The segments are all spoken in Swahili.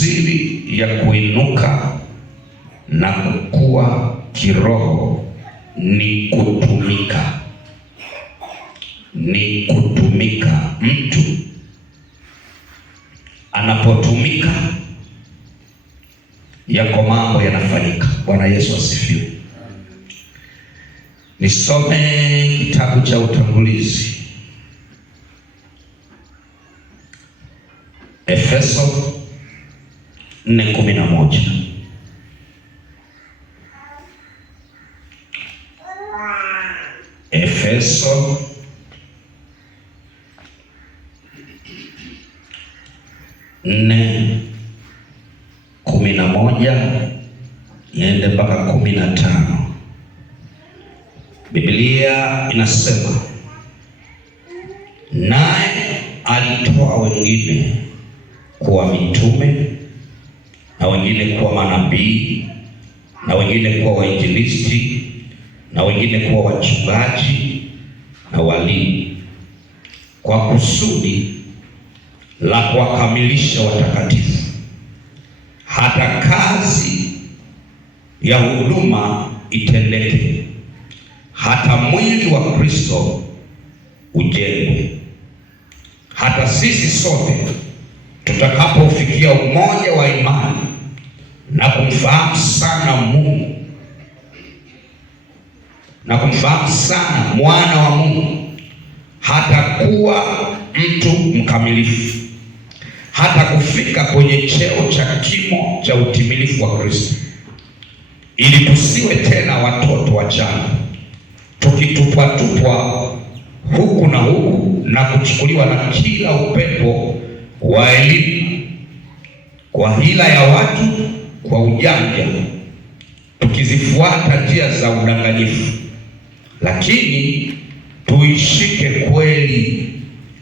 siri ya kuinuka na kukua kiroho ni kutumika. Ni kutumika. Mtu anapotumika yako mambo yanafanyika. Bwana Yesu asifiwe. Nisome kitabu cha Utangulizi, Efeso 4:11. Efeso 4:11 iende mpaka 15. Biblia inasema, naye alitoa wengine kuwa mitume, na wengine kuwa manabii, na wengine kuwa wainjilisti, na wengine kuwa wachungaji na walimu, kwa kusudi la kuwakamilisha watakatifu, hata kazi ya huduma itendeke, hata mwili wa Kristo ujengwe, hata sisi sote tutakapofikia umoja wa imani na kumfahamu sana Mungu, na kumfahamu sana mwana wa Mungu, hata kuwa mtu mkamilifu, hata kufika kwenye cheo cha kimo cha utimilifu wa Kristo, ili tusiwe tena watoto wachanga, tukitupwa huku na huku na kuchukuliwa na kila upepo wa elimu, kwa hila ya watu, kwa ujanja, tukizifuata njia za udanganyifu. Lakini tuishike kweli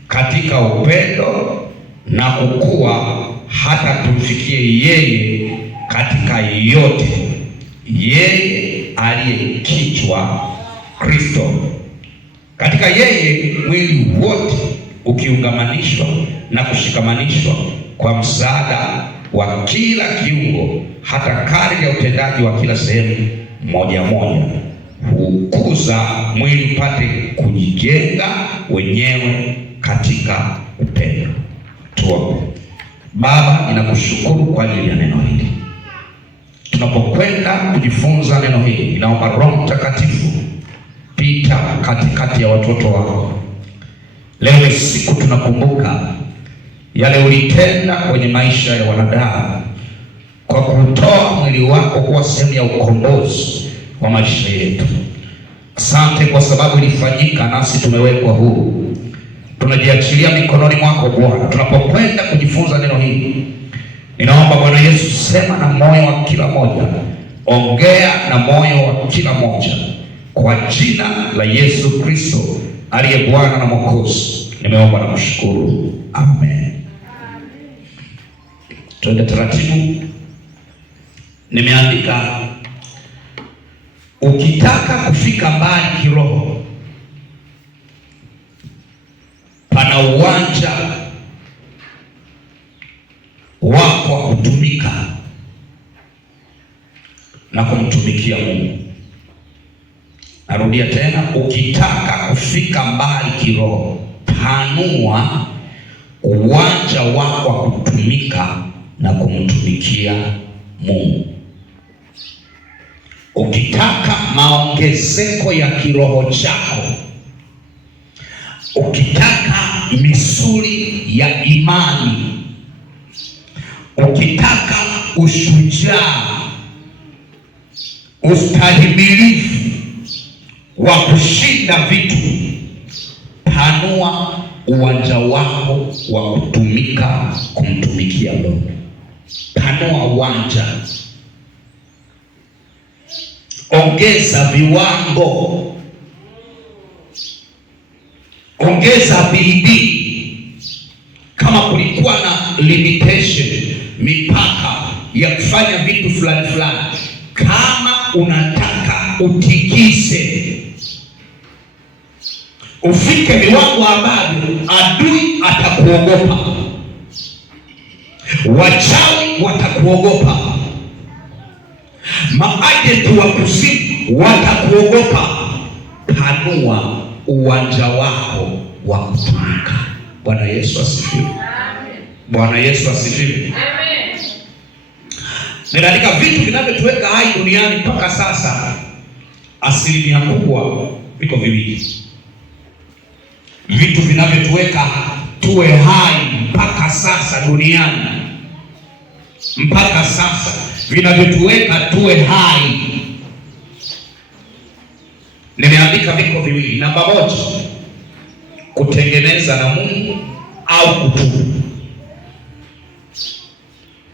katika upendo na kukua, hata tumfikie yeye katika yote, yeye aliye kichwa, Kristo. Katika yeye mwili wote ukiungamanishwa na kushikamanishwa kwa msaada wa kila kiungo, hata kadri ya utendaji wa kila sehemu moja moja, hukuza mwili upate kujijenga wenyewe katika upendo. Tuombe. Baba, ninakushukuru kwa ajili ya neno hili. Tunapokwenda kujifunza neno hili, ninaomba Roho Mtakatifu pita katikati ya watoto wako. Leo ni siku tunakumbuka yale ulitenda kwenye maisha ya wanadamu kwa kutoa mwili wako kuwa sehemu ya ukombozi wa maisha yetu. Asante kwa sababu ilifanyika, nasi tumewekwa huru. Tunajiachilia mikononi mwako Bwana. Tunapokwenda kujifunza neno hili, ninaomba Bwana Yesu, sema na moyo wa kila moja, ongea na moyo wa kila moja, kwa jina la Yesu Kristo aliye Bwana na Mwokozi nimeomba na kushukuru, amen. Twende taratibu. Nimeandika, ukitaka kufika mbali kiroho, pana uwanja wako wa kutumika na kumtumikia Mungu. Narudia tena, ukitaka kufika mbali kiroho, panua uwanja wako wa kutumika na kumtumikia Mungu. Ukitaka maongezeko ya kiroho chako, ukitaka misuli ya imani, ukitaka ushujaa, ustahimilifu wa kushinda vitu, panua uwanja wako wa kutumika kumtumikia Mungu. Panua uwanja, ongeza viwango, ongeza bidii. Kama kulikuwa na limitation, mipaka ya kufanya vitu fulani fulani, kama unataka utikise, ufike viwango ambavyo adui atakuogopa, wachawi watakuogopa, maajenti wa kuzimu watakuogopa. Panua uwanja wako wa kutumika. Bwana Yesu asifiwe. Bwana Yesu asifiwe. Na katika vitu vinavyotuweka hai duniani mpaka sasa, asilimia kubwa viko viwili. Vitu vinavyotuweka tuwe hai mpaka sasa duniani, mpaka sasa vinavyotuweka tuwe hai, nimeandika viko viwili. Namba moja, kutengeneza na Mungu au kutubu.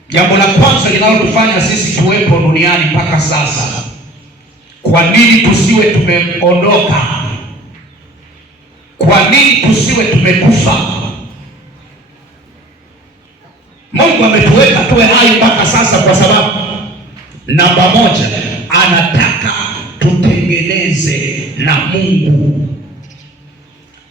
Jambo la kwanza linalotufanya sisi tuwepo duniani mpaka sasa, kwa nini tusiwe tumeondoka? Kwa nini tusiwe tumekufa? Mungu ametuweka tuwe hai mpaka sasa kwa sababu namba moja, anataka tutengeneze na Mungu.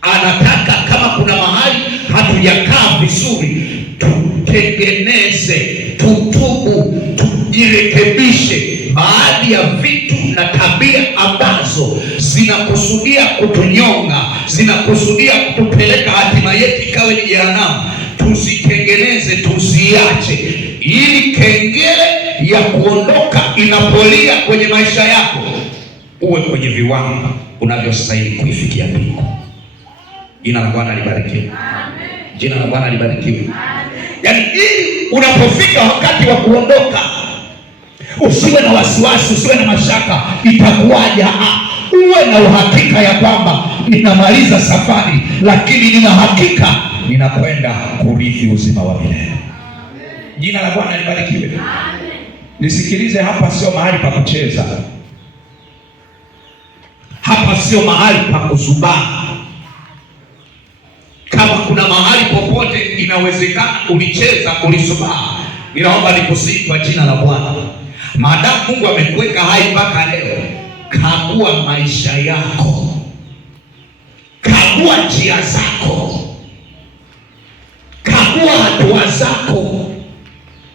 Anataka kama kuna mahali hatujakaa vizuri, tutengeneze, tutubu, tujirekebishe baadhi ya vitu na tabia ambazo zinakusudia kutunyonga, zinakusudia kutupeleka hatima yetu ikawe ni jehanamu. Tuzitengeneze, tuziache, ili kengele ya kuondoka inapolia kwenye maisha yako, uwe kwenye viwango unavyostahili kuifikia mbingu. Jina la Bwana libarikiwe. Amen. Jina la Bwana libarikiwe. Amen. Yaani ili unapofika wakati wa kuondoka, usiwe na wasiwasi, usiwe na mashaka itakuwaje. Uwe na uhakika ya kwamba ninamaliza safari, lakini nina hakika ninakwenda kurithi uzima wa milele. Jina la Bwana libarikiwe. Amen. Nisikilize, hapa sio mahali pa kucheza. Hapa sio mahali pa kuzubaa. Kama kuna mahali popote inawezekana ulicheza, ulisubaa, ninaomba nikusihi kwa jina la Bwana. Maadamu Mungu amekuweka hai mpaka leo, kagua maisha yako, kagua njia zako, kagua hatua zako.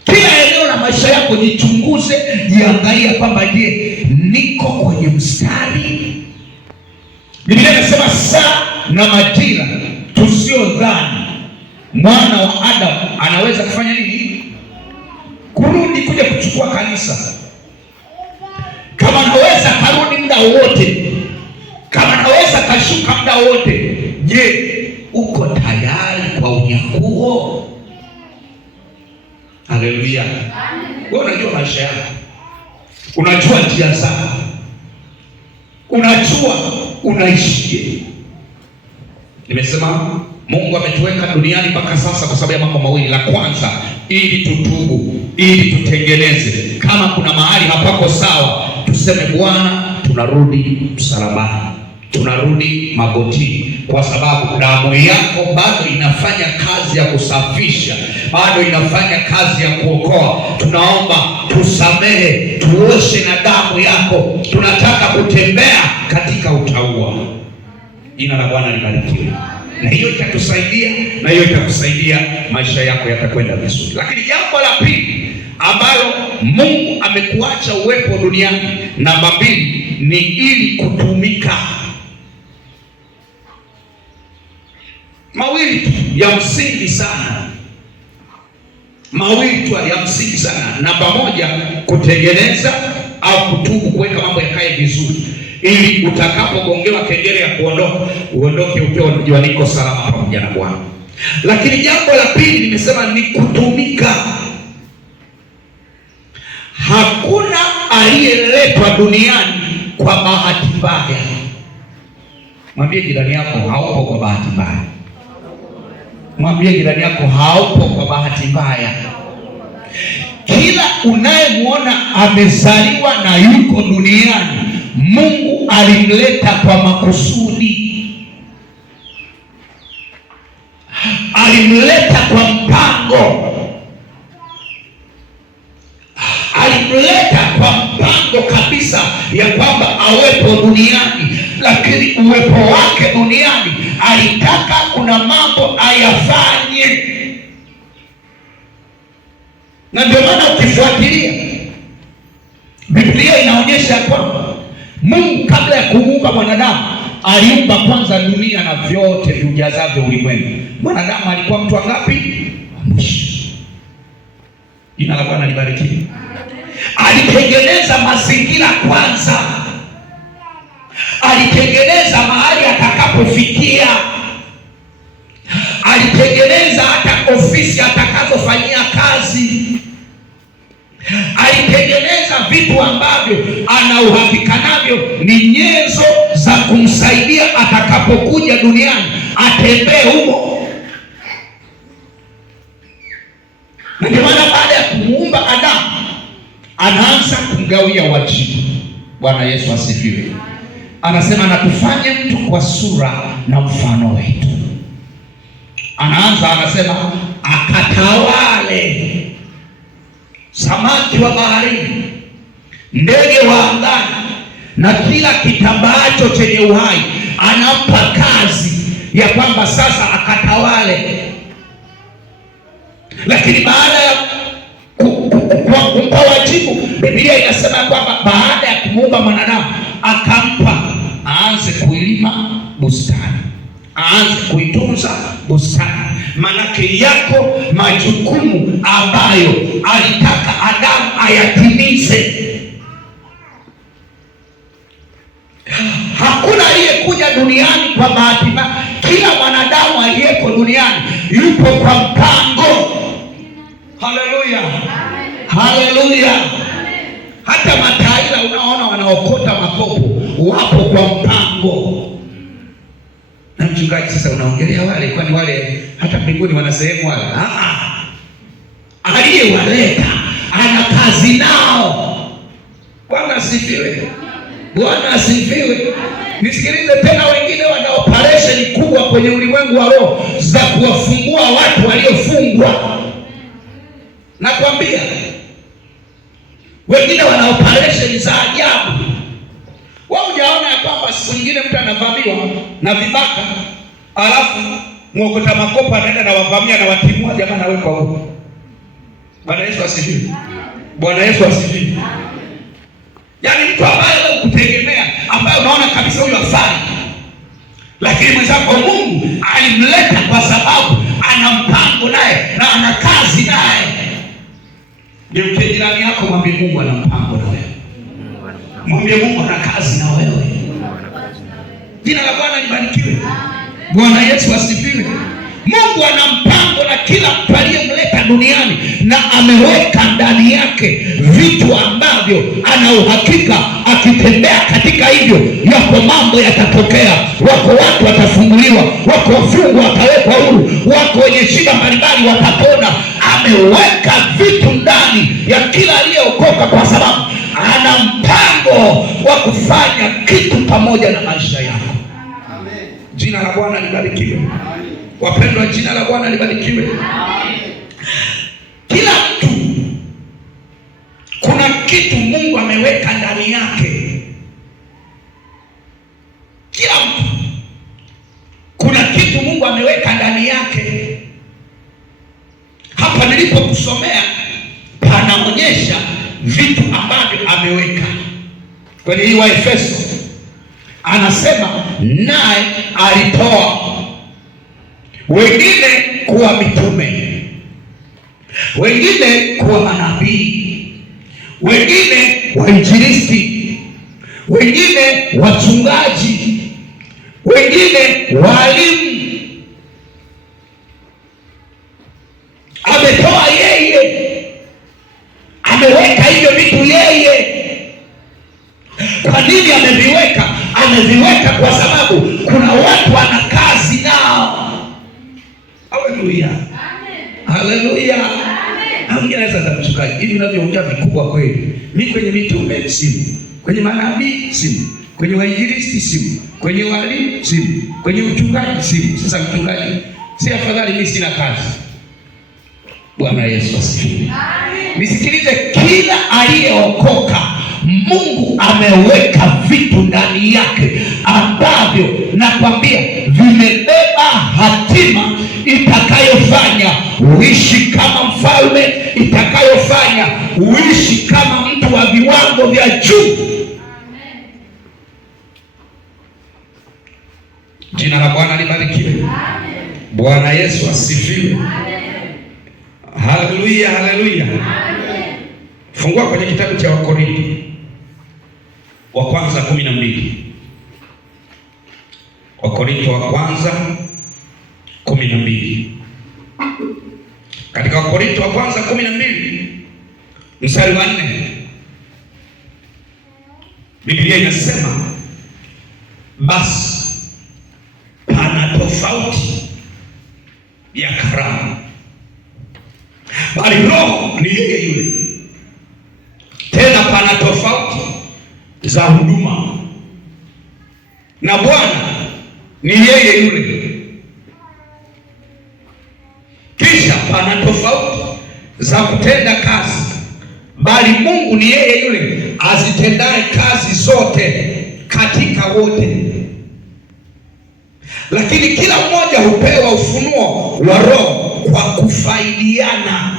Kila eneo la maisha yako jichunguze, jiangalia kwamba je, niko kwenye mstari? Biblia inasema saa na majira tusiodhani mwana wa Adamu anaweza kufanya nini? Kurudi kuja kuchukua kanisa. Kama anaweza karudi muda wote, kama anaweza kashuka muda wote, je, uko tayari kwa unyakuo? Haleluya. Wewe unajua maisha yako, unajua njia zako, unajua unaishije. Nimesema Mungu ametuweka duniani mpaka sasa kwa sababu ya mambo mawili. La kwanza, ili tutubu, ili tutengeneze. Kama kuna mahali hapako sawa, tuseme Bwana, tunarudi msalabani, tunarudi magotini, kwa sababu damu yako bado inafanya kazi ya kusafisha, bado inafanya kazi ya kuokoa. Tunaomba tusamehe, tuoshe na damu yako. Tunataka kutembea katika utauwa. Jina la Bwana libarikiwe. Na hiyo itatusaidia, na hiyo itakusaidia, maisha yako yatakwenda vizuri. Lakini jambo la pili ambalo Mungu amekuacha uwepo duniani, namba mbili, ni ili kutumika. Mawili tu ya msingi sana, mawili tu ya msingi sana. Namba moja, kutengeneza au kutubu, kuweka mambo yakae vizuri, ili utakapogongewa kengele ya kuondoka, uondoke ukiwa unajua niko salama pamoja na Bwana. Lakini jambo la pili nimesema ni kutumika. Hakuna aliyeletwa duniani kwa bahati mbaya. Mwambie jirani yako, haupo kwa bahati mbaya. Mwambie jirani yako, haupo kwa bahati mbaya. Kila unayemwona amezaliwa na yuko duniani, Mungu alimleta kwa makusudi, alimleta kwa mpango, alimleta kwa mpango kabisa ya kwamba awepo duniani. Lakini uwepo wake duniani, alitaka kuna mambo ayafanye. Na ndio maana ukifuatilia Biblia inaonyesha kwamba Mungu kabla ya kuumba mwanadamu aliumba kwanza dunia na vyote vijazavyo ulimwengu. Mwanadamu alikuwa mtu wangapi? Mwisho. Jina la Bwana libarikiwe. Alitengeneza mazingira kwanza, alitengeneza mahali atakapofikia, alitengeneza hata ofisi atakazofanyia kazi, alitengeneza vitu ambavyo ana uhakika navyo ni nyenzo za kumsaidia atakapokuja duniani atembee humo. Na ndio maana baada ya kumuumba Adamu anaanza kumgawia wajibu. Bwana Yesu asifiwe. Anasema na tufanye mtu kwa sura na mfano wetu. Anaanza anasema akatawale samaki wa baharini, ndege wa angani na kila kitambaacho chenye uhai. Anampa kazi ya kwamba sasa akatawale. Lakini baada ya kumpa wajibu, Biblia inasema kwamba baada ya kumuumba mwanadamu akampa aanze kuilima bustani, aanze kuitunza bustani. Manake yako majukumu ambayo alitaka Adamu ayatimize. Hakuna aliyekuja duniani kwa bahati mbaya. Kila mwanadamu aliyeko duniani yupo kwa mpango. Haleluya, haleluya. Hata mataila unaona wanaokota makopo wapo kwa mpango. Na mchungaji, sasa unaongelea wale, kwani wale hata mbinguni wana sehemu wale? Aliyewaleta ana kazi nao. Bwana asifiwe, Bwana asifiwe. Nisikilize tena, wengine wana operation kubwa kwenye ulimwengu wa roho za kuwafungua watu waliofungwa. Nakwambia wengine wana operation za ajabu. Wewe hujaona ya kwamba siku nyingine mtu anavamiwa na vibaka, alafu mwokota makopa anaenda na wavamia na watimua, jamaa nawekwa huko. Bwana Yesu asifiwe, Bwana Yesu asifiwe. Yaani mtu ambaye ukutegemea, ambaye unaona kabisa huyu hafai, lakini mwenzako Mungu alimleta kwa sababu ana mpango naye na ana kazi naye. Ndio jirani yako mwambie Mungu ana mpango na wewe. Mwambie Mungu ana kazi na wewe. Jina la Bwana libarikiwe. Bwana Yesu asifiwe. Mungu ana mpango na kila mtu aliyemleta duniani, na ameweka ndani yake vitu ambavyo ana uhakika akitembea katika hivyo yako mambo yatatokea. Wako watu watafunguliwa, wako wafungwa watawekwa huru, wako wenye shida mbalimbali watapona. Ameweka vitu ndani ya kila aliyeokoka kwa sababu ana mpango wa kufanya kitu pamoja na maisha yako. Amen. Jina la Bwana libarikiwe. Wapendwa, jina la Bwana libarikiwe. Amen. Kila mtu kuna kitu Mungu ameweka ndani yake. Kila mtu kuna kitu Mungu ameweka ndani yake. Hapa nilipokusomea panaonyesha vitu ambavyo ameweka. Kwenye hii Waefeso anasema naye alitoa wengine kuwa mitume, wengine kuwa manabii, wengine wainjilisti, wengine wachungaji, wengine walimu. Ametoa yeye, ameweka hivyo vitu yeye. Kwa nini ameviweka? Ameviweka kwa sababu kuna watu wana kazi nao. Haleluya, haleluya. Mwingine sasa, mchungaji, hivi ninavyoongea vikubwa kweli? Mimi kwenye mitume simu, kwenye manabii simu, kwenye wainjilisti simu, kwenye walimu simu, kwenye uchungaji simu. Sasa mchungaji, si afadhali mimi sina kazi? Bwana Yesu asifiwe. Nisikilize, kila aliyeokoka Mungu ameweka vitu ndani yake ambavyo nakwambia vimebeba hatima itakayo itakayofanya uishi kama mfalme, itakayofanya uishi kama mtu wa viwango vya juu. Jina la Bwana libarikiwe. Bwana Yesu asifiwe. Haleluya, haleluya. Fungua kwenye kitabu cha Wakorintho wa kwanza 12. Wakorintho wa kwanza 12. Katika Wakorintho wa kwanza 12 mstari wa 4, Biblia inasema basi pana tofauti ya karama, bali Roho ni yeye yule. Tena pana tofauti za huduma, na Bwana ni yeye yule. Kisha pana tofauti za kutenda kazi, bali Mungu ni yeye yule azitendaye kazi zote katika wote. Lakini kila mmoja hupewa ufunuo wa Roho kwa kufaidiana.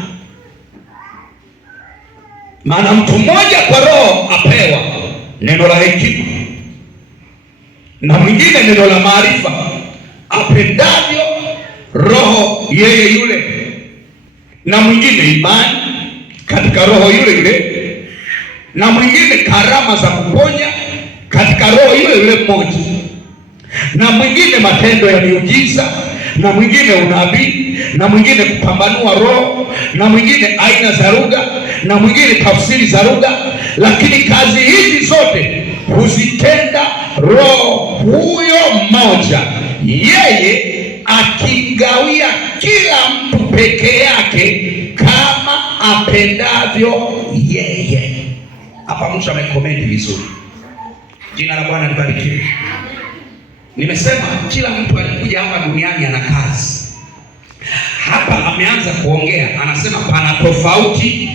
Maana mtu mmoja kwa Roho apewa neno la hekima, na mwingine neno la maarifa, apendavyo Roho yeye yule, na mwingine imani katika Roho yule yule, na mwingine karama za kuponya katika Roho yule yule mmoja, na mwingine matendo ya miujiza, na mwingine unabii, na mwingine kupambanua roho, na mwingine aina za lugha, na mwingine tafsiri za lugha. Lakini kazi hizi zote huzitenda Roho huyo mmoja, yeye akimgawia kila mtu peke yake kama apendavyo yeye. Hapa mtu amekomenti vizuri. Jina la Bwana libarikiwe. Nimesema kila mtu alikuja hapa duniani ana kazi. Hapa ameanza kuongea, anasema pana tofauti.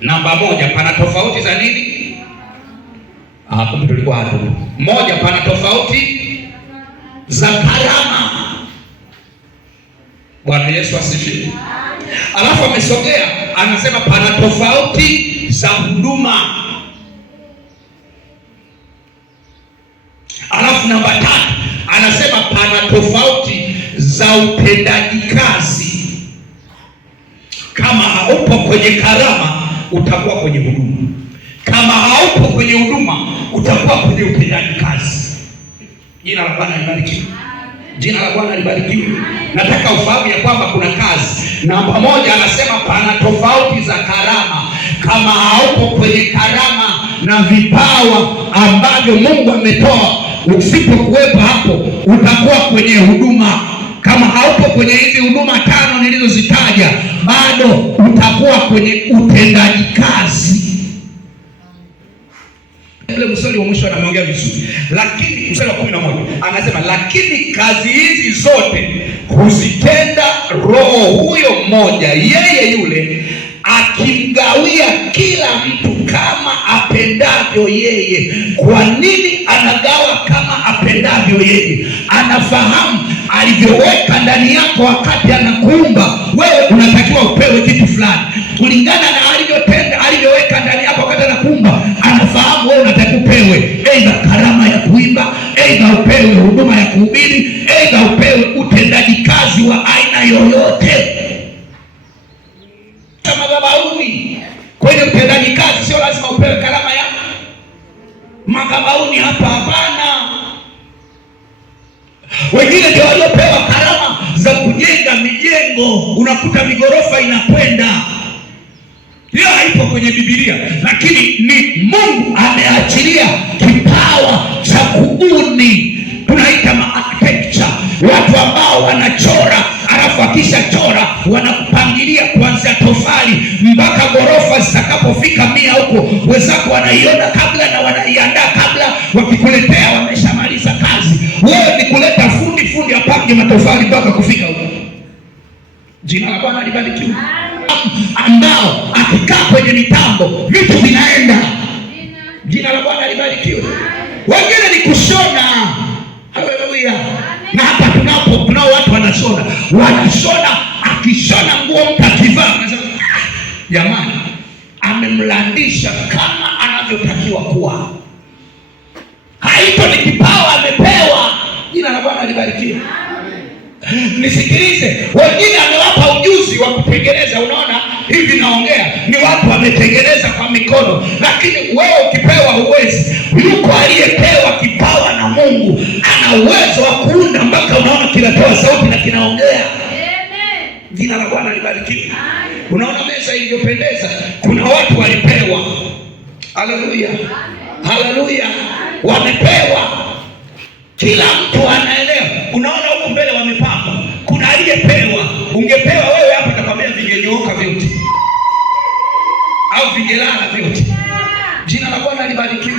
Namba moja, pana tofauti za nini? Kumbe tulikuwa hapo. Moja, pana tofauti za karama. Bwana Yesu asifiwe. Alafu amesogea, anasema pana tofauti za huduma. Alafu namba tatu, anasema pana tofauti za utendaji kazi. Kama haupo kwenye karama, utakuwa kwenye huduma. Kama haupo kwenye huduma, utakuwa kwenye utendaji kazi. Jina la Bwana libarikiwe. Jina la Bwana libarikiwe. Nataka ufahamu ya kwamba kuna kazi. Namba moja, anasema pana tofauti za karama. Kama haupo kwenye karama na vipawa ambavyo Mungu ametoa, usipokuwepo hapo, utakuwa kwenye huduma. Kama haupo kwenye hizi huduma 5 nilizozitaja, bado utakuwa kwenye utendaji kazi. Ile mstari wa mwisho anaongea vizuri. Lakini mstari wa 11 anasema lakini kazi hizi zote huzitenda Roho huyo mmoja, yeye yule akimgawia kila mtu kama apendavyo yeye. Kwa nini anagawa kama apendavyo yeye? Anafahamu alivyoweka ndani yako wakati anakuumba wewe, unatakiwa upewe kitu fulani kulingana na alivyoweka ndani yako wakati anakuumba. Anafahamu wewe unatakiwa upewe aidha karama ya kuimba, aidha upewe huduma ya kuhubiri, aidha upewe utendaji kazi wa aina yoyote. Madhabahuni kwenye utendaji kazi sio lazima upewe karama ya madhabahuni. Hapa hapana. Wengine ndio waliopewa karama za kujenga mijengo, unakuta migorofa inakwenda. Hiyo haipo kwenye Biblia, lakini ni Mungu ameachilia kipawa cha kubuni. Tunaita architecture, watu ambao wanachora, alafu akishachora wanakupangilia kuanzia tofali mpaka ghorofa zitakapofika 100 huko. Wenzako wanaiona kabla na wanaiandaa kabla, wakikuletea wameshamaliza kazi. Wewe ni kuleta fundi apange matofali mpaka kufika huko. Jina la Bwana libarikiwe. Ambao akikaa kwenye mitambo vitu vinaenda. Jina la Bwana libarikiwe. Wengine ni kushona. Haleluya. Na hapa tunao watu wanashona akishona nguo mtakivaa, anasema jamani, amemlandisha kama anavyotakiwa kuwa. Haito ni kipawa amepewa. Jina la Bwana libarikiwe. Nisikilize, wengine amewapa ujuzi wa kutengeneza. Unaona hivi naongea, ni watu wametengeneza kwa mikono, lakini wewe ukipewa uwezi. Yuko aliyepewa kipawa na Mungu, ana uwezo wa kuunda mpaka unaona kinatoa sauti na kinaongea. Jina la Bwana libarikiwe. Unaona meza iliyopendeza, kuna watu walipewa. Haleluya, haleluya, wamepewa. Kila mtu anaelewa. Unaona huko mbele wamepamba, kuna aliyepewa. Ungepewa wewe hapa, nakwambia vingenyooka vyote au vingelala vyote. Jina la Bwana libarikiwe.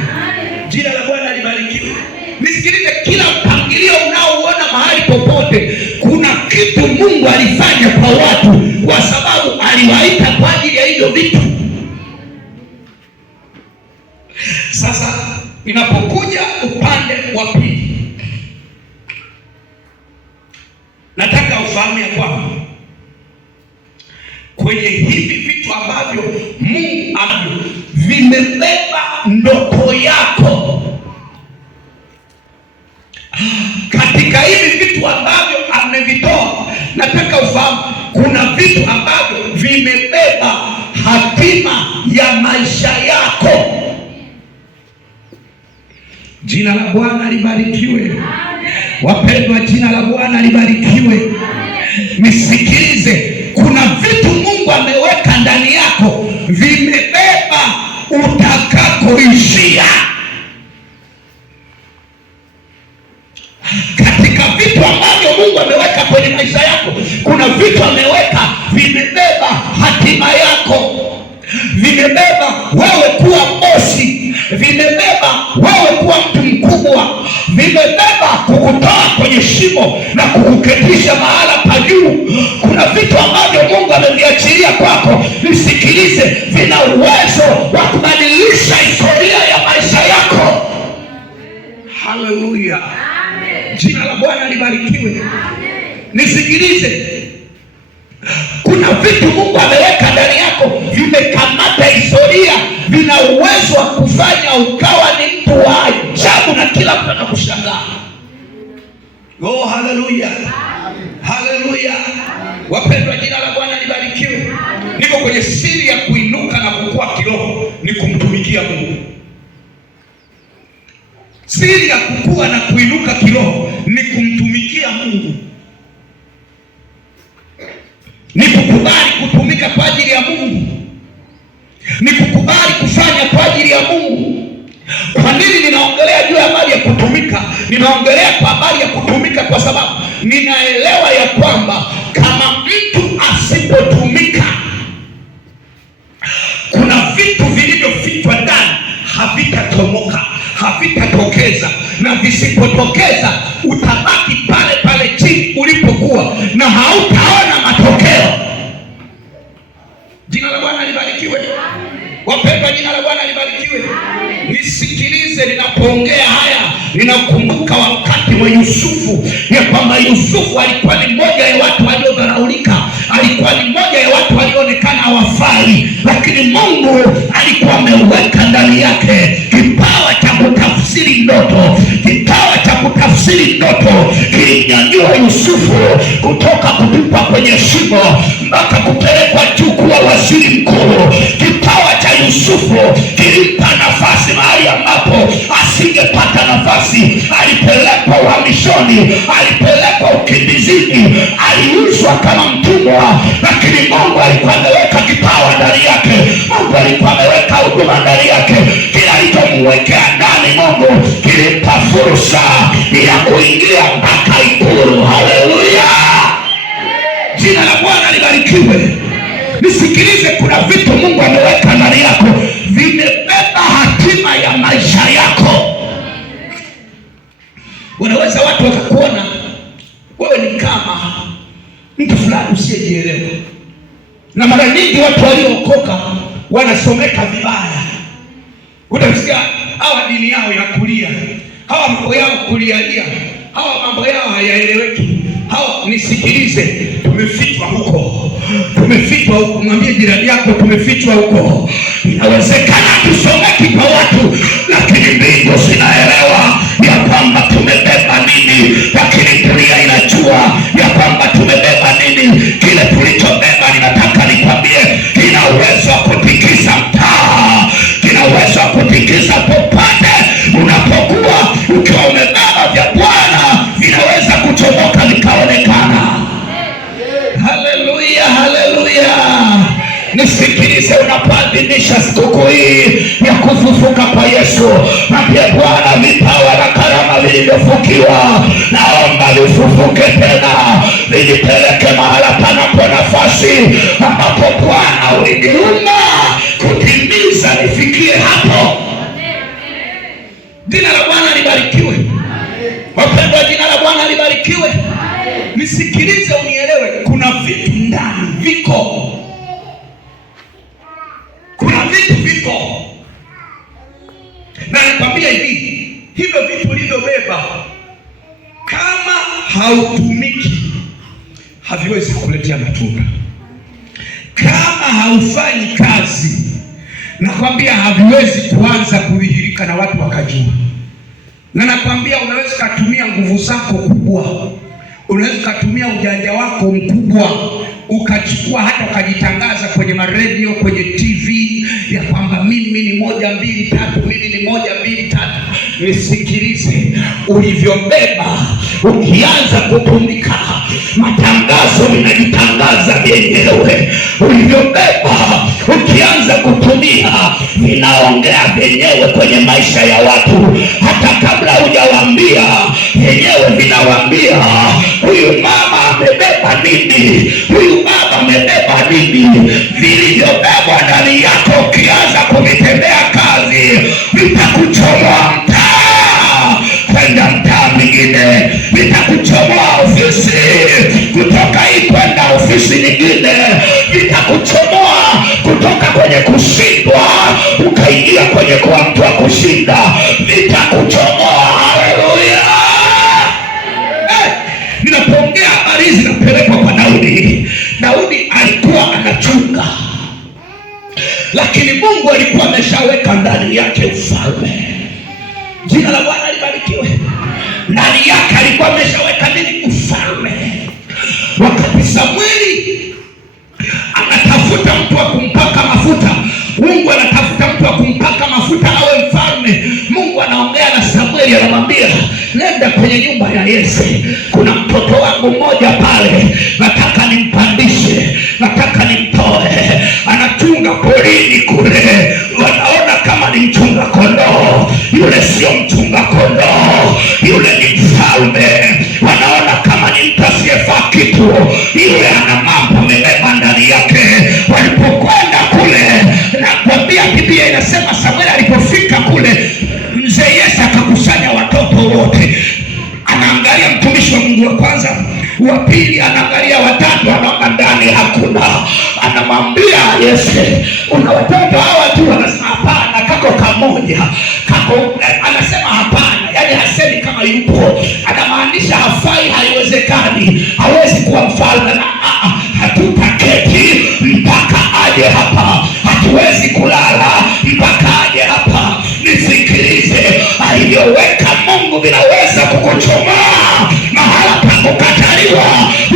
Jina la Bwana libarikiwe. Nisikilize, kila mpangilio unaoona mahali popote, kuna kitu Mungu alifanya kwa watu, kwa sababu aliwaita kwa ajili ya hivyo vitu. Sasa inapokuja upande wa pili, nataka ufahamu ya kwamba kwenye hivi vitu ambavyo Mungu vimebeba ndoto yako, katika hivi vitu ambavyo amevitoa, nataka ufahamu kuna vitu ambavyo vimebeba hatima ya maisha yako. Jina la Bwana libarikiwe. Wapendwa, jina la Bwana libarikiwe. Nisikilize, kuna vitu Mungu ameweka ndani yako, vimebeba utakakoishia. Katika vitu ambavyo Mungu ameweka kwenye maisha yako, kuna vitu ameweka vimebeba hatima yako, vimebeba wewe kuwa bosi, vimebeba wewe kuwa mtu mkubwa, vimebeba kukutoa kwenye shimo na kukuketisha mahala pa juu. Kuna vitu ambavyo Mungu ameviachilia kwako, nisikilize, vina uwezo wa kubadilisha historia ya maisha yako. Haleluya, jina la Bwana libarikiwe. Nisikilize, kuna vitu Mungu ameweka ndani yako, vimekamata historia, vina uwezo wa kufanya ukawa ni mtu wa ajabu na kila mtu anakushangaa. Oh, haleluya, haleluya. Wapendwa, jina la Bwana libarikiwe. Niko kwenye siri ya kuinuka na kukua kiroho, ni kumtumikia Mungu. Siri ya kukua na kuinuka kiroho ni kumtumikia Mungu, ni kukubali kutumika kwa ajili ya Mungu, ni kukubali kufanya kwa ajili ya Mungu. Kwa nini ninaongelea juu ya habari ya kutumika? Ninaongelea kwa habari ya kutumika kwa sababu ninaelewa ya kwamba kama mtu asipotumika, kuna vitu vilivyofichwa ndani havitatomoka, havitatokeza, na visipotokeza utabaki pale pale chini ulipokuwa na hautaona matokeo. Jina la Bwana libarikiwe. Wapendwa, jina la Bwana libarikiwe. Nisikilize, ninapoongea haya ninakumbuka wakati wa Yusufu, ya kwamba Yusufu alikuwa ni mmoja ya watu waliodharaulika, alikuwa ni mmoja ya watu walioonekana hawafai, lakini Mungu alikuwa ameweka ndani yake kipawa cha kutafsiri ndoto. Kipawa cha kutafsiri ndoto kilinyanyua Yusufu kutoka kutupwa kwenye shimo mpaka kupelekwa juu kuwa waziri mkuu. Kipawa cha Yusufu kilimpa nafasi mahali ambapo asingepata nafasi. Alipelekwa uhamishoni, alipelekwa ukimbizini, aliuzwa kama mtumwa, lakini Mungu alikuwa ameweka kipawa ndani yake. Mungu alikuwa ameweka huduma ndani yake. Kila alichomwekea ndani Mungu kilimpa fursa ya kuingia mpaka Ikulu. Haleluya, jina la Bwana libarikiwe. Nisikilize, kuna vitu Mungu ameweka ndani yako, vimebeba hatima ya maisha yako. Unaweza watu wakakuona wewe ni kama mtu fulani usiyejielewa, na mara nyingi watu waliookoka wanasomeka vibaya. Utasikia hawa dini yao ya kulia, hawa mambo yao kulialia, hawa mambo yao hayaeleweki. Nisikilize, tumefichwa huko, tumefichwa huko. Mwambie jirani yako, tumefichwa huko. Inawezekana tusomeki kwa watu, lakini mbingu zinaelewa ya kwamba tumebeba nini, lakini dunia inajua ya kwamba tumebeba nini. Kile tulichobeba, ninataka nikwambie, kina uwezo wa kutikisa mtaa, kina uwezo wa kutikisa popote unapokuwa. Ukiwa umebeba vya Bwana, vinaweza kuchomoka vikaonekana. Haleluya, haleluya. Nisikilize, unapoadhimisha sikukuu hii ya kufufuka kwa Yesu, mwambie Bwana, vipawa na karama vilivyofukiwa, naomba vifufuke tena, vinipeleke mahala panapo nafasi ambapo Bwana uliniumba kutimiza, nifikie hapo. Jina la Bwana libarikiwe. Wapendwa, jina la Bwana libarikiwe. Nisikilize, unielewe, kuna vitu ndani viko, kuna vitu viko, na nakwambia hivi, hivyo vitu ulivyobeba kama hautumiki haviwezi kukuletea matunda. Kama haufanyi kazi, nakwambia haviwezi kuanza kudhihirika na watu wakajua. Na nakwambia unaweza kutumia nguvu zako kubwa, unaweza kutumia ujanja wako mkubwa, ukachukua hata ukajitangaza kwenye maredio, kwenye TV ya kwamba mimi ni 1 2 3, mimi ni 1 2 3. Nisikilize, ulivyobeba ukianza kutumika, matangazo vinajitangaza vyenyewe. Ulivyobeba ukianza kutumia, vinaongea vyenyewe kwenye maisha ya watu, hata kabla hujawaambia vyenyewe vinawaambia, huyu mama amebeba nini, huyu baba amebeba nini. Vilivyobebwa ndani yako ukianza kuvitendea kazi, vitakuchomoa mtaa kwenda mtaa mwingine, vitakuchomoa ofisi kutoka hii kwenda ofisi nyingine, vitakuchomoa kutoka kwenye kushindwa ukaingia kwenye kuwa mtu wa kushinda, vitakuchomoa. Haleluya. Ninapoongea habari zinapelekwa kwa Daudi. Daudi alikuwa anachunga, lakini Mungu alikuwa ameshaweka ndani yake ufalme. Jina la Bwana libarikiwe. Ndani yake alikuwa ameshaweka nini? Ufalme. Wakati Samueli anatafuta mtu wa kumpaka mafuta, Mungu anatafuta mtu wa kumpaka mafuta awe mfalme, Mungu anaongea na Samueli, anamwambia nenda kwenye nyumba ya Yese, kuna mtoto wangu mmoja pale, nataka nimpandishe, nataka nimtoe, anachunga porini kule. Wanaona kama ni mchunga kondoo, yule sio mchunga kondoo, yule ni mfalme. Wanaona kama ni mtu asiyefaa kitu, yule ana mambo amebeba ndani yake. Walipokwenda kule, nakwambia Biblia inasema Samueli alipofika kule, mzee Yese akakusanya watoto wote, anaangalia mtumishi wa Mungu wa kwanza, wa pili, anaangalia watatu, anaona ndani hakuna. Anamwambia Yese, una watoto hawa tu? Anasema hapana, kako kamoja, kako. Anasema hapana, yani hasemi kama yupo, anamaanisha hafai, haiwezekani, hawezi kuwa mfalme. Na hatutaketi mpaka aje hapa, hatuwezi kulala mpaka aje hapa. Nisikilize, aliyoweka Mungu vinaweza kukuchomoa mahala pa kukataliwa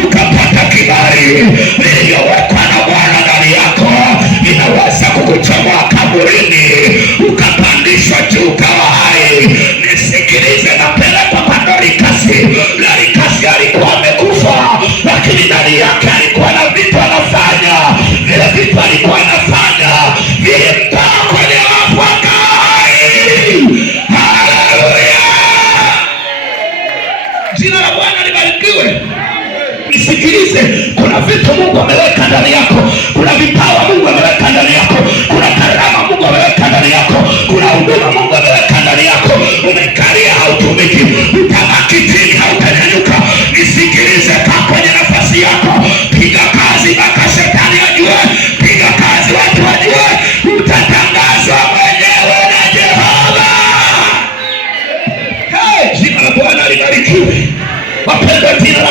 ukapata kibali. Viliyowekwa na Bwana ndani yako vinaweza kukuchomoa kaburini ukapandishwa juu ukawa hai. Nisikilize, napelekwa kwa Dorikasi. Dorikasi alikuwa amekufa, lakini ndani yake alikuwa na vitu anafanya. Vile vitu alikuwa anafanya vilimtoa kwenye wafu hai. Haleluya. Jina la Bwana libarikiwe. Nisikilize, kuna vitu Mungu ameweka ndani yako, kuna vipawa Mungu ameweka ndani yako, kuna karama Mungu ameweka ndani yako, kuna huduma Mungu ameweka ndani yako. Umekalia hautumiki, utabaki chini, hautanyanyuka. Nisikilize, kaa kwenye nafasi yako, piga kazi mpaka shetani ajue, piga kazi watu wajue,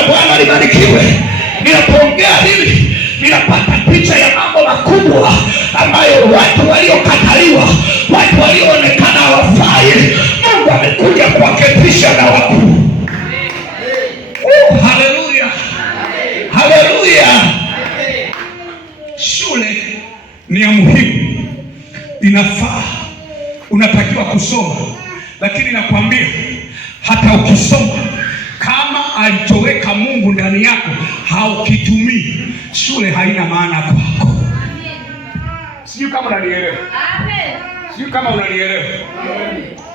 la Bwana libarikiwe. Ninapoongea hili ninapata picha ya mambo makubwa ambayo watu waliokataliwa, watu walioonekana hawafai, Mungu amekuja kuwaketisha na wakuu. Haleluya, haleluya. Shule ni ya muhimu, inafaa, unatakiwa kusoma, lakini nakwambia hata ukisoma kama alichoweka Mungu ndani yako haukitumii, shule haina maana kwako. Sijui kama unanielewa. Sijui kama unanielewa.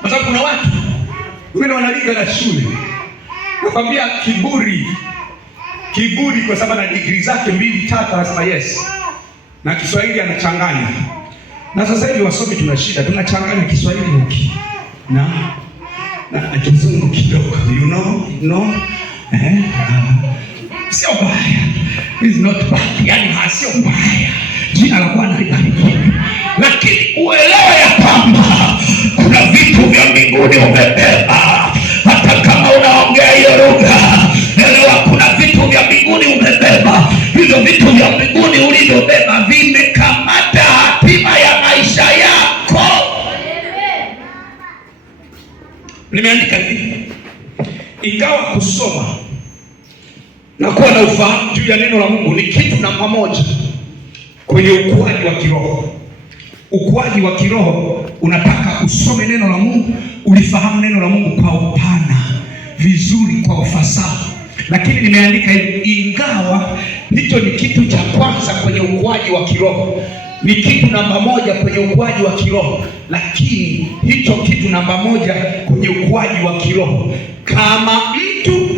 Kwa sababu kuna watu wengine wanaliga na shule. Nakwambia kiburi kwa sababu na degree zake 2-3 anasema yes. Na Kiswahili anachanganya. Na sasa hivi wasomi tuna shida, tunachanganya Kiswahili hiki na Kizungu kidogo, you know. Sio baya. It's not bad. Yaani sio baya. Jina la Bwana libarikiwe. Lakini uelewe ya kwamba kuna vitu vya mbinguni umebeba. Hata kama unaongea hiyo lugha, elewa kuna vitu vya mbinguni umebeba. Hivyo vitu vya mbinguni ulivyobeba vimekamata hatima ya maisha yako. Nimeandika hivi: ingawa kusoma na kuwa na ufahamu juu ya neno la Mungu ni kitu namba moja kwenye ukuaji wa kiroho. Ukuaji wa kiroho unataka usome neno la Mungu, ulifahamu neno la Mungu kwa upana, vizuri, kwa ufasaha. Lakini nimeandika ingawa hicho ni kitu cha kwanza kwenye ukuaji wa kiroho, ni kitu namba moja kwenye ukuaji wa kiroho, lakini hicho kitu namba moja kwenye ukuaji wa kiroho, kama mtu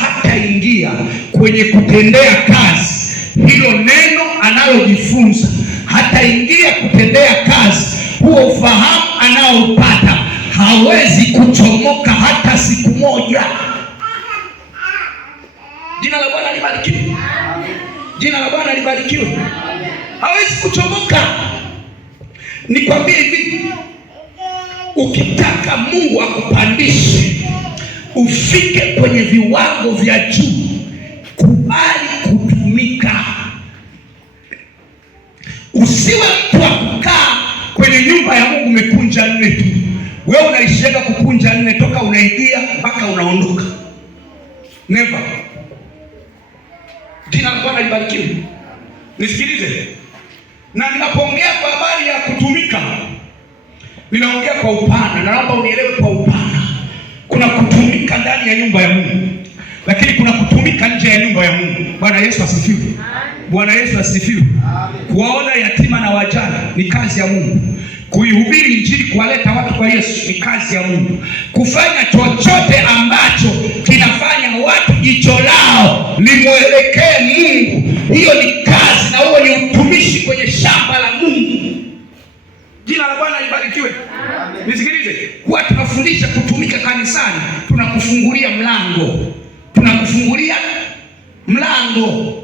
hataingia kwenye kutendea kazi hilo neno analojifunza, hataingia kutendea kazi huo ufahamu anaopata, hawezi kuchomoka hata siku moja. Jina la Bwana libarikiwe. Jina la Bwana libarikiwe. Hawezi kuchomoka. Nikwambie hivi, ukitaka Mungu akupandishe ufike kwenye viwango vya juu, kubali kutumika. Usiwe mtu wa kukaa kwenye nyumba ya Mungu umekunja nne tu. Wewe unaishiaga kukunja nne toka unaingia mpaka unaondoka. Never. Jina la Bwana libarikiwe. Nisikilize. Na ninapoongea kwa habari ya kutumika, ninaongea kwa upana, na naomba unielewe kwa upana. Kuna kutumika ndani ya nyumba ya Mungu, lakini kuna kutumika nje ya nyumba ya Mungu. Bwana Yesu asifiwe. Bwana Yesu asifiwe. Kuwaona yatima na wajane ni kazi ya Mungu. Kuihubiri Injili, kuwaleta watu kwa Yesu ni kazi ya Mungu. Kufanya chochote ambacho kinafanya watu jicho lao limwelekee Mungu, hiyo ni kazi, na huo ni utumishi kwenye shamba la Mungu. Jina la Bwana libarikiwe. Nisikilize, huwa tunafundisha kutumika kanisani, tunakufungulia mlango. Tunakufungulia mlango.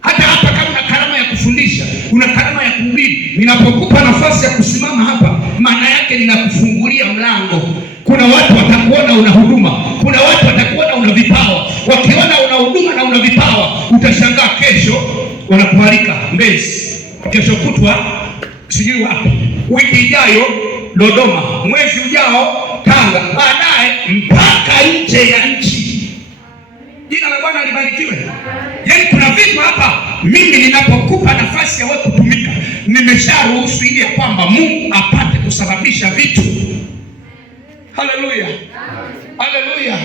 Hata hapa kama una karama ya kufundisha, una karama ya kuhubiri, ninapokupa nafasi ya kusimama hapa, maana yake ninakufungulia mlango. Kuna watu watakuona una huduma, kuna watu watakuona una vipawa. Wakiona una huduma na una vipawa, utashangaa kesho wanakualika Mbezi, kesho kutwa sijui wapi, wiki ijayo Dodoma, mwezi ujao Tanga, baadaye mpaka nje ya nchi. Jina la Bwana libarikiwe. Yaani kuna vitu hapa mimi ninapokupa nafasi ya wewe kutumika, nimesharuhusu ili ya kwamba Mungu apate kusababisha vitu. Haleluya. Haleluya.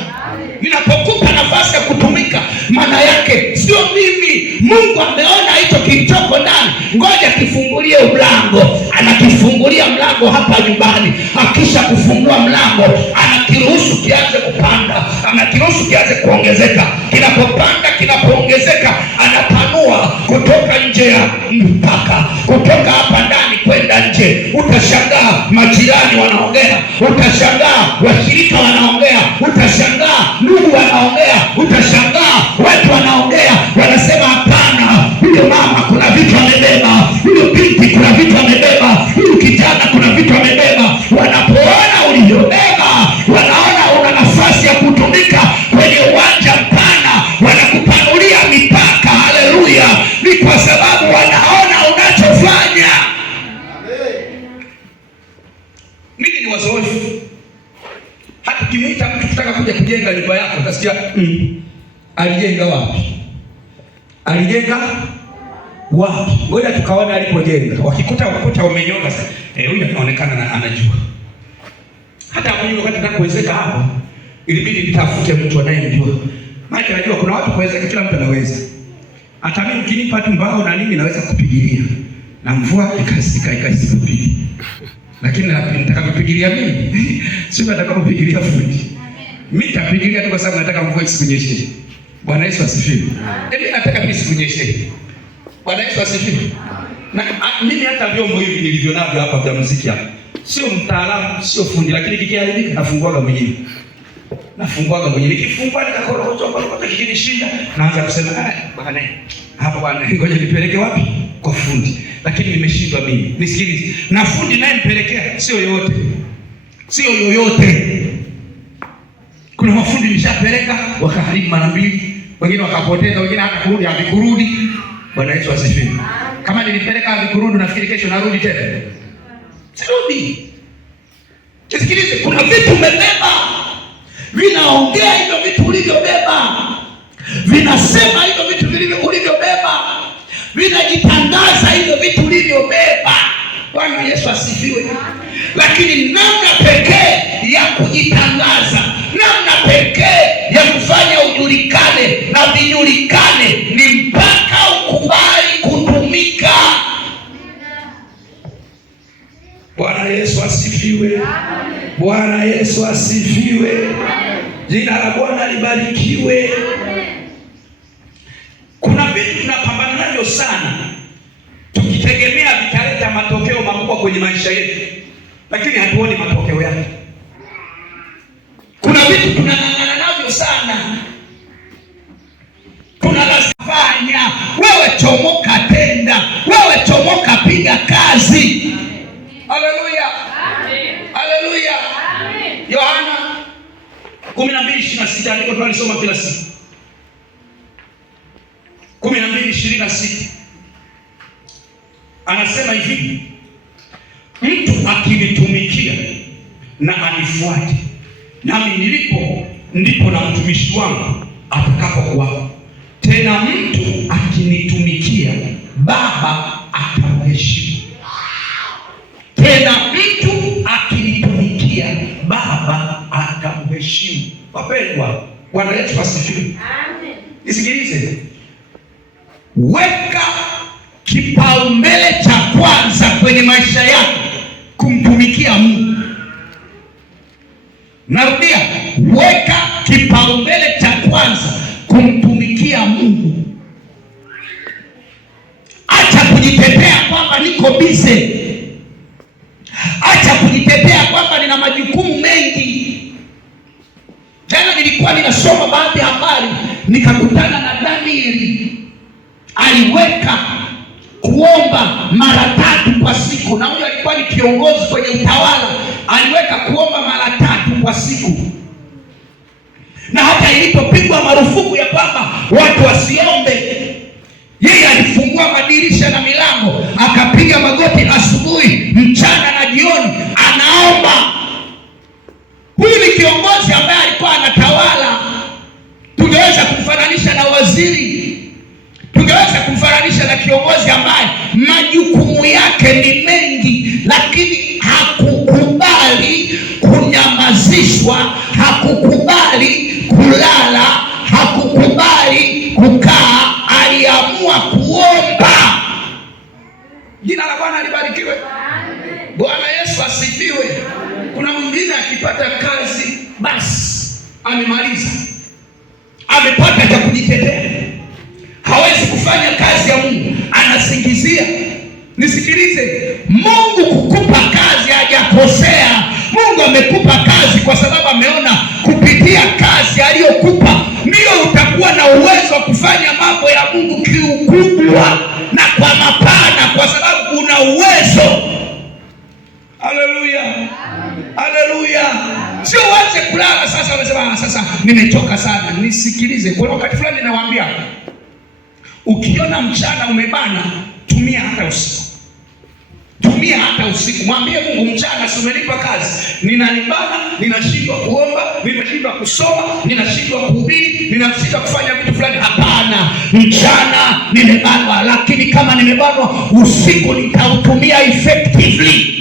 Ninapokupa nafasi ya kutumika, maana yake sio mimi, Mungu ameona hicho kilichoko ndani, ngoja kifungulie mlango. Anakifungulia mlango hapa nyumbani. Akisha kufungua mlango, anakiruhusu kianze kupanda, anakiruhusu kianze kuongezeka. Kinapopanda, kinapoongezeka, anapanua kutoka nje ya mpaka, kutoka hapa ndani kwenda nje. Utashangaa majirani wanaongea, utashangaa washirika wanaongea, utashangaa ndugu wanaongea, utashangaa watu wanaongea, wanasema hapana, huyo mama kuna vitu amebeba, huyo binti kuna vitu amebeba, huyo kijana kuna vitu amebeba. Wanapoona ulivyobeba, wanaona una nafasi ya kutumika kwenye uwanja mpana, wanakupa wazoefu. Hata ukimwita mtu kutaka kuja kujenga nyumba yako utasikia alijenga wapi? Alijenga wapi? Ngoja tukaona alipojenga. Wakikuta wamenyoka sasa. Huyu anaonekana anajua. Hata mimi wakati nataka kuwezeka hapo, ilibidi nitafute mtu anayemjua. Maana najua kuna watu kuwezeka kila mtu anaweza. Hata mimi ukinipa tu mbao na nini naweza kupigilia. Na mvua ikasipige. Lakini nataka kupigilia mimi. Sio nataka kupigilia fundi. Mimi nitapigilia tu kwa sababu nataka mvua isinyeshe. Bwana Yesu asifiwe. Mimi nataka mimi isinyeshe. Bwana Yesu asifiwe. Na mimi hata vyombo hivi nilivyo navyo hapa vya muziki hapa. Sio mtaalamu, sio fundi, lakini kikiharibika nafunguaga mwenyewe. Nikifungua nikakoroga kikinishinda, naanza kusema bwana, hapa bwana, ngoja nipeleke wapi? Kwa fundi. Lakini nimeshindwa mimi. Nisikilize. Na fundi naye mpelekea sio yoyote. Kuna mafundi nishapeleka wakaharibu mara mbili, wengine wakapoteza, wengine hata kurudi havikurudi. Bwana Yesu asifiwe. Kama nilipeleka havikurudi, nafikiri kesho narudi tena. Sirudi. Sikilize, kuna vitu umebeba. Vinaongea hivyo vitu ulivyobeba. Vinasema hivyo vitu ulivyobeba. Vinajitangaza hivyo vitu ulivyobeba. Bwana Yesu asifiwe. Lakini namna pekee ya kujitangaza, namna pekee ya kufanya ujulikane na vijulikane ni mpaka ukubali kutumika. Bwana Yesu asifiwe. Bwana Yesu asifiwe. Jina la Bwana libarikiwe. Kuna vitu tunapambana navyo sana, tukitegemea vitaleta matokeo makubwa kwenye maisha yetu, lakini hatuoni matokeo yake. Kuna vitu tunang'ang'ana navyo sana, tunalazifanya. Wewe chomoka, tenda. Wewe chomoka, piga kazi. Haleluya. Haleluya. Yohana 12:26 ndiko tunalisoma kila siku. 12:26 anasema hivi, mtu akinitumikia na anifuate, nami nilipo ndipo na mtumishi wangu atakapokuwa. Tena mtu akinitumikia, Baba atamheshimu. Tena mtu akinitumikia, Baba atamheshimu. Wapendwa, Bwana Yesu asifiwe. Amen. Nisikilize. Weka kipaumbele cha kwanza kwenye maisha yako kumtumikia Mungu. Narudia, weka kipaumbele cha kwanza kumtumikia Mungu. Acha kujitetea kwamba niko busy. Acha kujitetea kwamba nina majukumu mengi. Jana nilikuwa ninasoma baadhi ya habari, nikakutana na Danieli. Aliweka kuomba mara 3 kwa siku, na huyo alikuwa ni kiongozi kwenye utawala. Aliweka kuomba mara 3 kwa siku, na hata ilipopigwa marufuku ya kwamba watu wasiombe, yeye alifungua madirisha na milango, akapiga magoti asubuhi, mchana na jioni, anaomba. Huyu ni kiongozi ambaye alikuwa anatawala. Tungeweza kumfananisha na waziri, tungeweza kumfananisha na kiongozi ambaye majukumu yake ni mengi, lakini hakukubali kunyamazishwa, hakukubali kulala, hakukubali kukaa. Aliamua kuomba. Jina la Bwana libarikiwe. Bwana Yesu asifiwe. Kuna mwingine akipata kazi basi amemaliza, amepata cha kujitetea, hawezi kufanya kazi ya Mungu, anasingizia. Nisikilize, Mungu kukupa kazi hajakosea. Mungu amekupa kazi kwa sababu ameona kupitia kazi aliyokupa ndio utakuwa na uwezo wa kufanya mambo ya Mungu kiukubwa na kwa mapana, kwa sababu una uwezo. Haleluya. Haleluya. Sio wache kulala sasa unasema sasa nimechoka sana. Nisikilize, kwa wakati fulani nawaambia, ukiona mchana umebana, tumia hata usiku. Tumia hata usiku, mwambie Mungu, mchana si umenipa kazi, ninanibana, ninashindwa kuomba, ninashindwa kusoma, ninashindwa kuhubiri, ninashindwa kufanya vitu fulani. Hapana, mchana nimebanwa, lakini kama nimebanwa, usiku nitautumia effectively.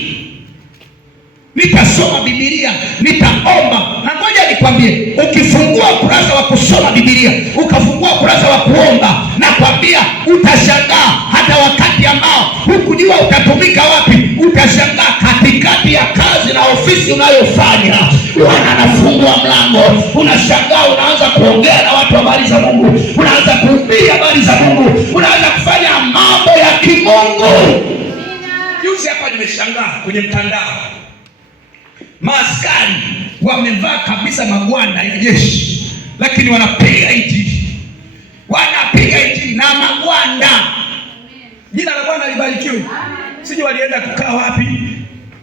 Nitasoma Biblia, nitaomba. Na ngoja nikwambie, ukifungua ukurasa wa kusoma Biblia, ukafungua ukurasa wa kuomba, nakwambia utashangaa. Hata wakati ambao hukujua utatumika wapi, utashangaa katikati ya kazi na ofisi unayofanya Bwana anafungua mlango. Unashangaa, unaanza kuongea na watu habari za Mungu, unaanza kuhubiri habari za Mungu, unaanza kufanya mambo ya kimungu. Juzi hapa nimeshangaa kwenye mtandao, maaskari wamevaa kabisa magwanda ya jeshi, lakini wanapiga injili, wanapiga injili na magwanda. Jina la Bwana libarikiwe. Sijui walienda kukaa wapi,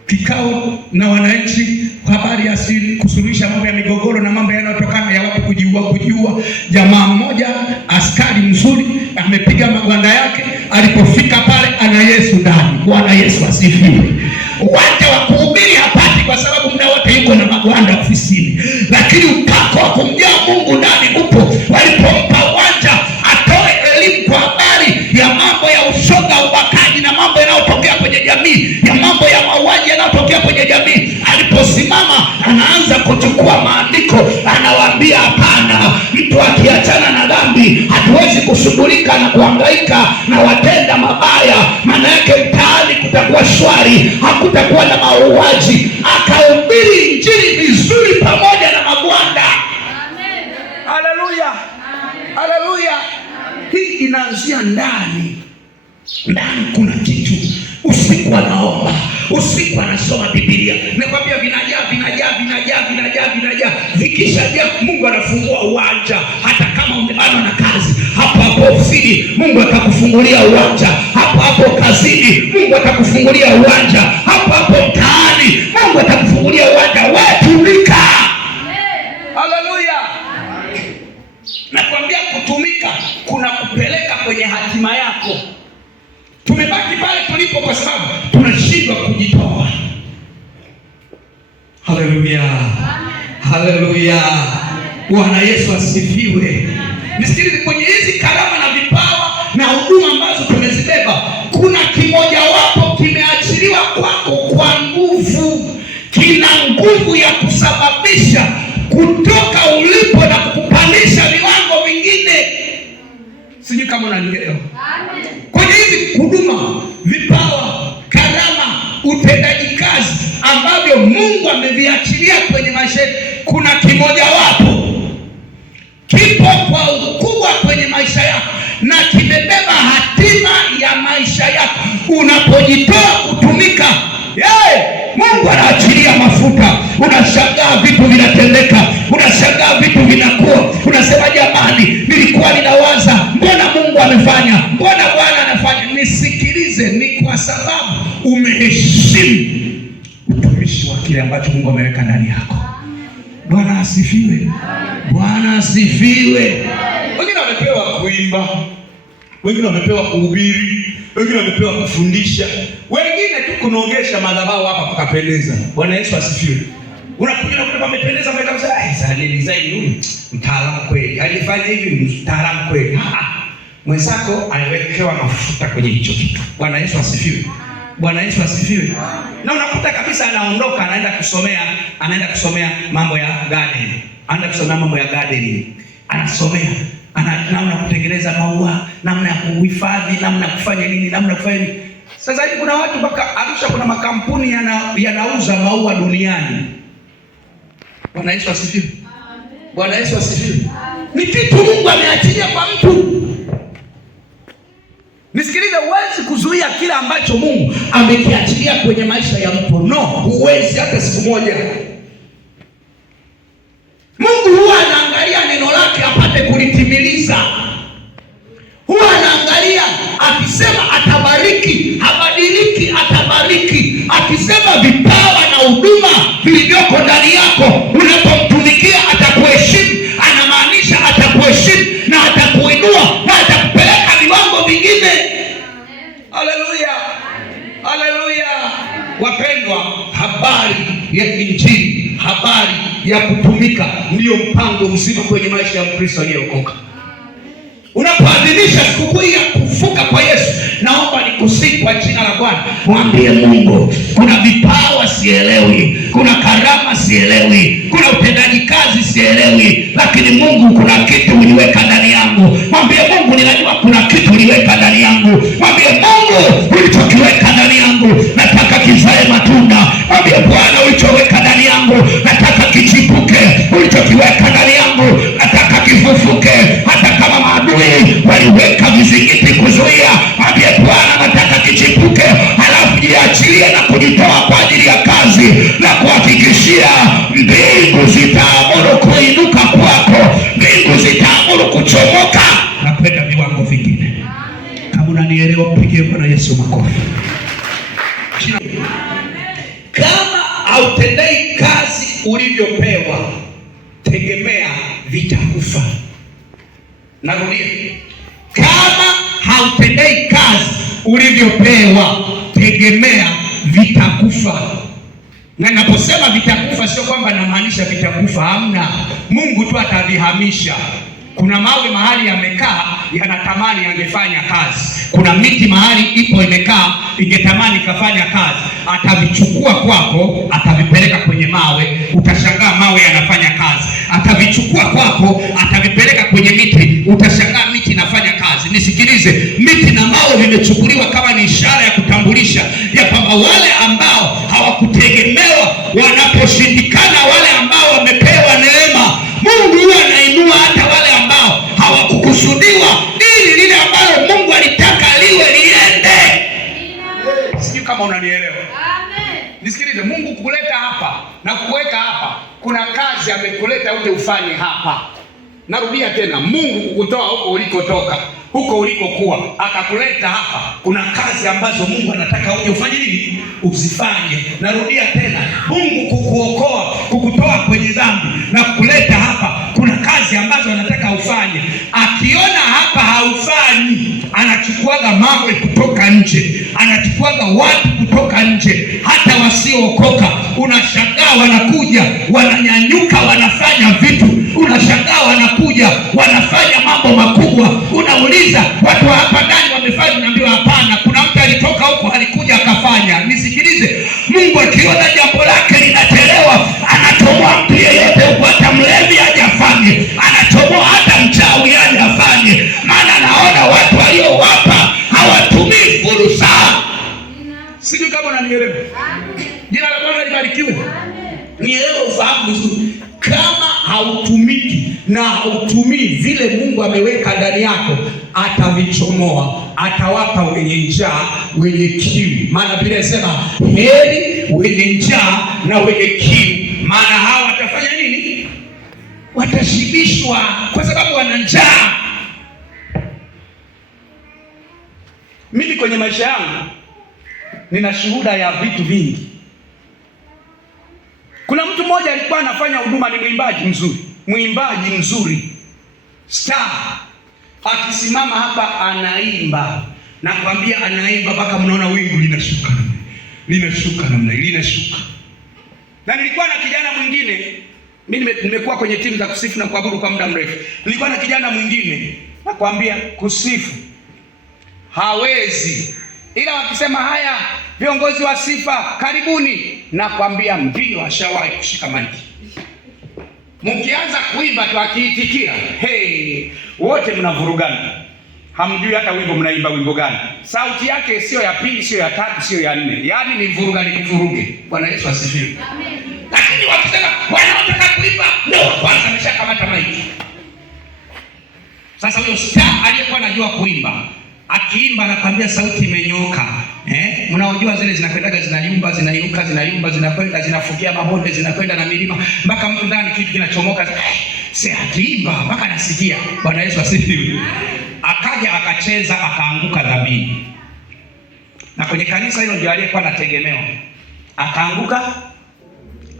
kikao na wananchi kwa habari ya asili, kusuluhisha mambo ya migogoro na mambo yanayotokana ya watu kujiua. Jamaa mmoja askari mzuri amepiga magwanda yake, alipofika pale ana Yesu ndani. Bwana Yesu asifiwe. Uwanja wa kuhubiri hapati kwa sababu muda wote yuko na magwanda ofisini, lakini upako wa kumjaa Mungu ndani upo. Walipompa uwanja atoe elimu kwa habari ya mambo ya ushoga, ubakaji na mambo yanayotokea kwenye jamii, ya mambo ya mauaji yanayotokea kwenye jamii, aliposimama anaanza kuchukua maandiko, anawaambia hapana, mtu akiachana na dhambi hatuwezi kushughulika na kuhangaika na watenda mabaya, maana yake mtaani kutakuwa shwari, hakutakuwa na mauaji. Akahubiri injili vizuri pamoja na magwanda. Amen. Haleluya. Haleluya. Hii inaanzia ndani. Ndani kuna kitu. Usiku anaomba, usiku anasoma Biblia. Nakwambia vinajaa. Vikishajaa, Mungu anafungua uwanja. Hata kama umebanwa na kazi, hapo hapo ofisini Mungu atakufungulia uwanja. Hapo hapo kazini Mungu atakufungulia uwanja. Hapo hapo mtaani Mungu atakufungulia uwanja. Wewe tumika. Haleluya. Nakwambia kutumika kuna kupeleka kwenye hatima yako. Tumebaki pale tulipo kwa sababu tunashindwa kujitoa. Haleluya. Haleluya. Bwana Yesu asifiwe. Nisikilize, kwenye hizi karama na vipawa na huduma ambazo tumezibeba, kuna kimojawapo kimeachiliwa kwako kwa nguvu. Kina nguvu ya kusababisha kutoka ulipo na kukupandisha viwango vingine. Sijui kama unanielewa. Kwenye hizi huduma, vipawa, karama, utendaji kazi ambavyo Mungu ameviachilia kwenye maisha yetu, kuna kimojawapo kipo kwa ukubwa kwenye maisha yako na kimebeba hatima ya maisha yako. Unapojitoa kutumika, Mungu anaachilia mafuta. Unashangaa vitu vinatendeka, unashangaa vitu vinakuwa. Unasema jamani, nilikuwa ninawaza mbona Mungu amefanya, mbona Bwana anafanya. Nisikilize, ni kwa sababu umeheshimu utumishi wa kile ambacho Mungu ameweka ndani yako. Bwana asifiwe. Bwana asifiwe. Wengine wamepewa kuimba, wengine wamepewa kuhubiri, wengine wamepewa kufundisha, wengine tu kunogesha madhabahu hapa pakapendeza. Bwana Yesu asifiwe. Unakuja na kutoka amependeza mbele kabisa. Sasa ni design huyu mtaalamu kweli, alifanya hivi mtaalamu kweli. Mwenzako aliwekewa mafuta kwenye hicho kitu. Bwana Yesu asifiwe. Bwana Yesu asifiwe. Na unakuta kabisa anaondoka, anaenda kusomea mambo ya garden. Anaenda kusomea mambo ya gardening. Anasomea namna kutengeneza maua, namna ya kuhifadhi, namna ya kufanya nini, namna kufanya nini. Sasa hivi kuna watu mpaka Arusha kuna makampuni yanauza maua duniani. Bwana Yesu asifiwe. Bwana Yesu asifiwe. Ni kitu Mungu ameachilia kwa mtu. Nisikilize, huwezi kuzuia kila ambacho Mungu amekiachilia kwenye maisha ya mtu. No, huwezi hata siku moja. Mungu huwa anaangalia neno lake apate kulitimiliza. Huwa anaangalia, akisema atabariki, habadiliki, atabariki. Akisema vipawa na huduma vilivyoko ndani yako, unapomtumikia atakuheshimu. Anamaanisha atakuheshimu na atakuinua na atakupeleka viwango vingine. Haleluya. Haleluya. ya Injili, habari ya kutumika, ndiyo mpango mzima kwenye maisha ya Mkristo aliyeokoka. Unapoadhimisha sikukuu ya kufufuka kwa Yesu, naomba nikusihi kwa jina la Bwana, mwambie Mungu, kuna vipawa sielewi, kuna karama sielewi, kuna utendaji kazi sielewi, lakini Mungu kuna kitu uliweka ndani yangu. Mwambie Mungu, ninajua kuna kitu uliweka ndani yangu. Mwambie Mungu, ulichokiweka ndani yangu nataka kizae matunda. Mwambie Bwana, ulichoweka ndani yangu nataka kichipuke. Ulichokiweka ndani yangu nataka kifufuke. Hata kama maadui waliweka vizingiti kuzuia, mwambie Bwana, nataka kichipuke. Halafu jiachilie na kujitoa kwa ajili ya kazi, na kuhakikishia mbingu zitaamuru kuinuka kwako, mbingu zitaamuru kuchomoka na kwenda viwango vingine. Kama unanielewa, mpigie Bwana Yesu makofi. Kama hautendei kazi ulivyopewa, tegemea vitakufa. Narudia, kama hautendei kazi ulivyopewa, tegemea vitakufa. Na naposema vitakufa, sio kwamba namaanisha vitakufa, hamna. Mungu tu atavihamisha. Kuna mawe mahali yamekaa yanatamani yangefanya kazi. Kuna miti mahali ipo imekaa ingetamani ikafanya kazi. Atavichukua kwako, atavipeleka kwenye mawe, utashangaa mawe yanafanya kazi. Atavichukua kwako, atavipeleka kwenye miti, utashangaa miti inafanya kazi. Nisikilize, miti na mawe vimechukuliwa kama ni ishara ya kutambulisha ya kwamba wale ambao hawakutegemewa wanaposhindikana, wale ambao wamepewa neema, Mungu huwa anainua hata wale ambao hawakukusudiwa, ili lile ambalo Mungu alitaka liwe liende. Sijui kama unanielewa. Amen. Nisikilize, Mungu kukuleta hapa na kuweka hapa, kuna kazi amekuleta uje ufanye hapa. Narudia tena, Mungu kukutoa huko ulikotoka, huko ulikokuwa, akakuleta hapa, kuna kazi ambazo Mungu anataka uje ufanye nini? Uzifanye. Narudia tena, Mungu kukuokoa, kukutoa kwenye dhambi na kukuleta hapa, kuna kazi ambazo anataka ufanye. Akiona hapa haufanyi, anachukuaga mawe kutoka nje, anachukuaga watu kutoka nje, hata wasiookoka. Unashangaa wanakuja, wananyanyuka, wanafanya vitu. Unashangaa wanakuja, wanafanya mambo makubwa. Unauliza, watu wa hapa ndani wamefanya? Unaambiwa hapana, kuna mtu alitoka huko alikuja akafanya. Nisikilize, Mungu akiona jambo lake linachelewa, anatoboa mtu yeyote huko, hata mlevi aje afanye, anatoboa hata mchawi aje afanye, maana anaona watu waliowapa hawatumii fursa. Sijui kama unanielewa. Jina la Bwana libarikiwe. Nielewe, ufahamu vizuri. Kama hautumiki na hautumii vile Mungu ameweka ndani yako, atavichomoa, atawapa wenye njaa, wenye kiu. Maana Biblia inasema heri wenye njaa na wenye kiu, maana hao watafanya nini? Watashibishwa, kwa sababu wana njaa. Mimi kwenye maisha yangu nina shuhuda ya vitu vingi. Kuna mtu mmoja alikuwa anafanya huduma, ni mwimbaji mzuri, star. Akisimama hapa anaimba, nakwambia anaimba mpaka mnaona wingu linashuka namna hii, linashuka. Na nilikuwa na kijana mwingine, mimi nimekuwa kwenye timu za kusifu na kuabudu kwa muda mrefu. Nilikuwa na kijana mwingine, nakwambia kusifu hawezi, ila wakisema haya viongozi wa sifa karibuni, nakwambia mbio ashawahi kushika maiki. Mkianza kuimba tu akiitikia, wote mnavurugana. Hamjui hata wimbo mnaimba wimbo gani. Sauti yake sio ya pili, sio ya tatu, sio ya nne. Yaani ni vuruge. Bwana Yesu asifiwe. Amen. Lakini wakisema wanaotaka kuimba ndio kwanza ameshakamata maiki. Sasa huyo star aliyekuwa anajua kuimba, akiimba anakwambia sauti imenyooka. Mnaojua zile zinakwendaga zinayumba, zinainuka, zinayumba, zinakwenda, zinafukia mabonde, zinakwenda na milima, mpaka mtu ndani kitu kinachomoka. Si atiimba mpaka nasikia. Bwana Yesu asifiwe. Akaja akacheza, akaanguka dhambini. Na kwenye kanisa hilo ndio aliyekuwa anategemewa. Akaanguka,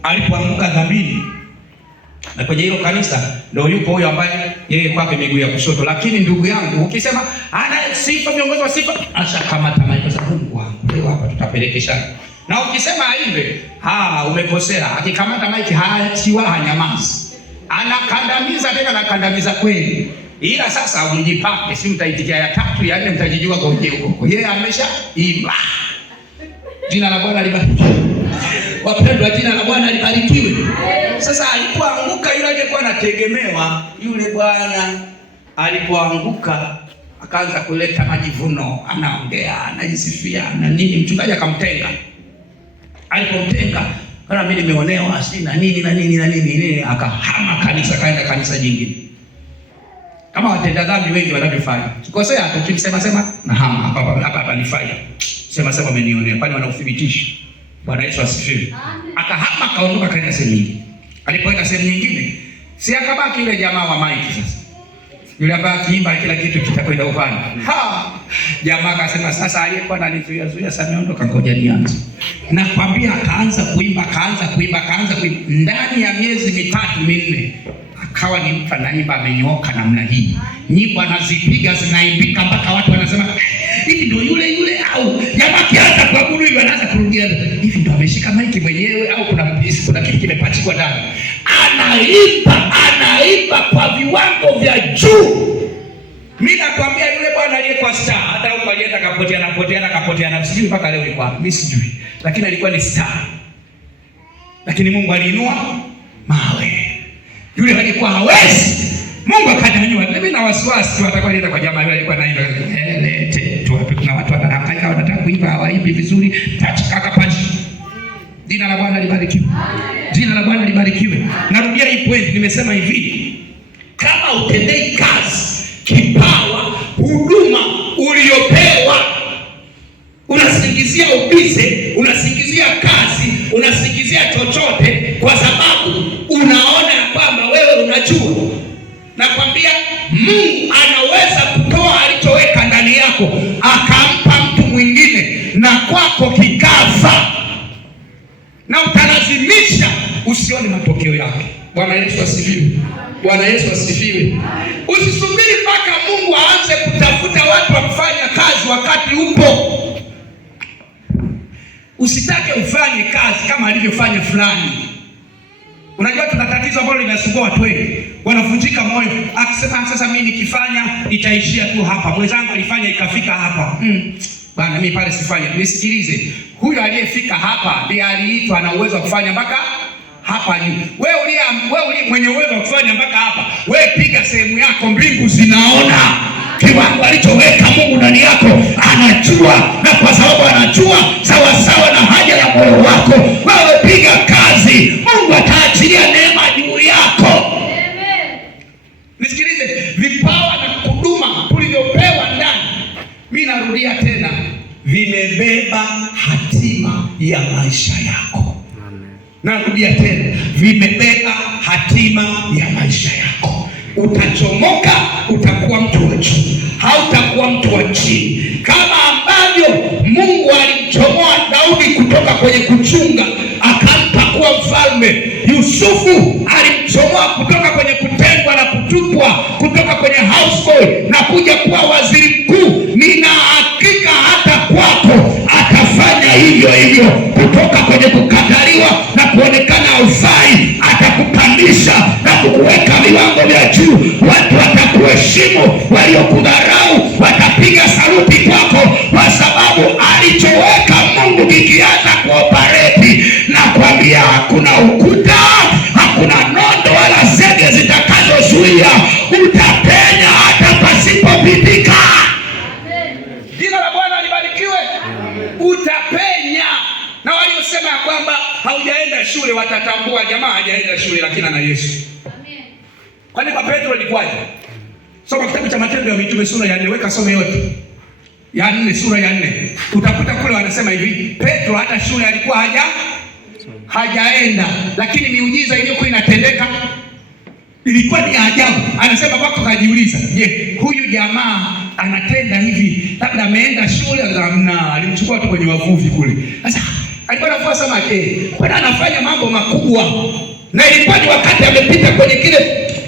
alipoanguka dhambini, na kwenye hilo kanisa ndio yupo huyo ambaye yeye kwake miguu ya kushoto. Lakini ndugu yangu, ukisema ana sifa, viongozi wa sifa, ashakamata maiki. Sasa Mungu wangu, leo hapa tutapelekeshana. Na ukisema aimbe, umekosea. Akikamata maiki haachiwa, hanyamazi. Anakandamiza tena, anakandamiza kweli. Ila sasa mjipange, si mtaitikia ya 3 ya 4 mtajijua kwa huko. Yeye ameshaimba. Jina la Bwana libarikiwe. Wapendwa, jina la Bwana libarikiwe. Sasa alipoanguka yule aliyekuwa anategemewa, yule bwana alipoanguka akaanza kuleta majivuno, anaongea, anajisifia na nini. Mchungaji akamtenga. Alipomtenga, kana mimi nimeonewa, sina nini, akahama kanisa, kaenda kanisa jingine. Kama watenda dhambi wengi wanavyofanya. Tukosea tukimsema na hama hapa nifanya. Sema amenionea, kwani wanauthibitisha. Bwana Yesu asifiwe. Akahama, kaondoka, kaenda sehemu nyingine. Alipoenda sehemu nyingine, si akabaki yule jamaa wa maiki sasa. Yule ambaye akiimba kila kitu kitakwenda upande. Jamaa akasema sasa aliyekuwa ananizuia sasa ameondoka, ngoja nianze. Nakwambia akaanza kuimba. Ndani ya miezi 3-4 akawa ni mtu anaimba amenyooka namna hii. Nyimbo anazipiga zinaimbika mpaka watu wanasema hivi ndio yule au jamaa kianza kuabudu hivi anaanza kurudia hivi ndio ameshika maiki mwenyewe au kuna kitu kimepachikwa ndani. Anaimba kwa viwango vya juu. Mimi nakwambia yule bwana aliyekuwa star, hata huko alienda kapotea na sijui mpaka leo yuko wapi, mimi sijui. Lakini alikuwa ni star. Lakini Mungu aliinua mawe. Yule alikuwa hawezi. Mungu akanyanyua. Mimi na wasiwasi watakuwa nenda kwa jamaa yule alikuwa anaimba lete tu hapo, kuna watu wanahangaika wanataka kuimba hawaimbi vizuri, tachikaka paji. Jina la Bwana libarikiwe. Jina la Bwana libarikiwe. Narudia hii point, nimesema hivi. Kama utendei kazi, kipawa, huduma uliopewa, unasingizia ubize, unasingizia kazi, unasingizia chochote kwa sababu unaona kwamba wewe unajua. Nakwambia Mungu anaweza kutoa alichoweka ndani yako akampa mtu mwingine na kwako kikafa. Na utalazimisha usione matokeo yake. Bwana Yesu asifiwe. Bwana Yesu asifiwe. Usisubiri mpaka Mungu aanze kutafuta watu wa kufanya kazi wakati upo. Usitake ufanye kazi kama alivyofanya fulani. Unajua tuna tatizo ambalo linasumbua watu wengi. Wanavunjika moyo. Akisema sasa mimi nikifanya itaishia tu hapa. Mwenzangu alifanya ikafika hapa. Bwana mimi pale sifanye. Nisikilize. Huyo aliyefika hapa ndiye aliitwa na uwezo wa kufanya mpaka hapa juu. Wewe uliye mwenye uwezo wa kufanya mpaka hapa. Wewe piga sehemu yako, mbingu zinaona. Kiwango alichoweka Mungu ndani yako anajua, na kwa sababu anajua sawa sawa na haja ya moyo wako, wewe piga kazi. Mungu ataachilia neema juu yako. Amen. Nisikilize, vipawa na huduma tulivyopewa ndani, mimi narudia tena, vimebeba hatima ya maisha yako. Amen. Narudia tena, vimebeba hatima ya maisha yako. Utachomoka, utakuwa mtu wa juu, hautakuwa mtu wa chini. Kama ambavyo Mungu alimchomoa Daudi kutoka kwenye kuchunga akampa kuwa mfalme, Yusufu alimchomoa kutoka kwenye kutengwa na kutupwa, kutoka kwenye houseboy na kuja kuwa waziri mkuu. Nina hakika hata kwako atafanya hivyo. Kutoka kwenye kukataliwa na kuonekana haufai, atakupandisha na kukuweka viwango vya juu. Watu watakuheshimu, waliokudharau watapiga saluti kwako, kwa sababu alichoweka Mungu kikianza kuoperate, na kwambia hakuna ukuta, hakuna nondo wala zege zitakazozuia. Utapenya hata pasipopitika. Jina la Bwana libarikiwe. Utapenya. Na waliosema ya kwamba haujaenda shule watatambua jamaa hajaenda shule lakini ana Yesu. Amen. Kwani kwa Petro ilikuwaje? Soma kitabu cha Matendo ya Mitume sura ya 4, weka some yote. Ya 4, sura ya 4. Utakuta kule wanasema hivi, Petro hata shule alikuwa hajaenda, lakini miujiza iliyokuwa inatendeka ilikuwa ni ajabu. Anasema wako kajiuliza, je, huyu jamaa anatenda hivi labda ameenda shule? Hamna, alimchukua tu kwenye wavuvi kule. Sasa alikuwa anafua samaki, kwa anafanya mambo makubwa. Na ilikuwa ni wakati amepita kwenye kile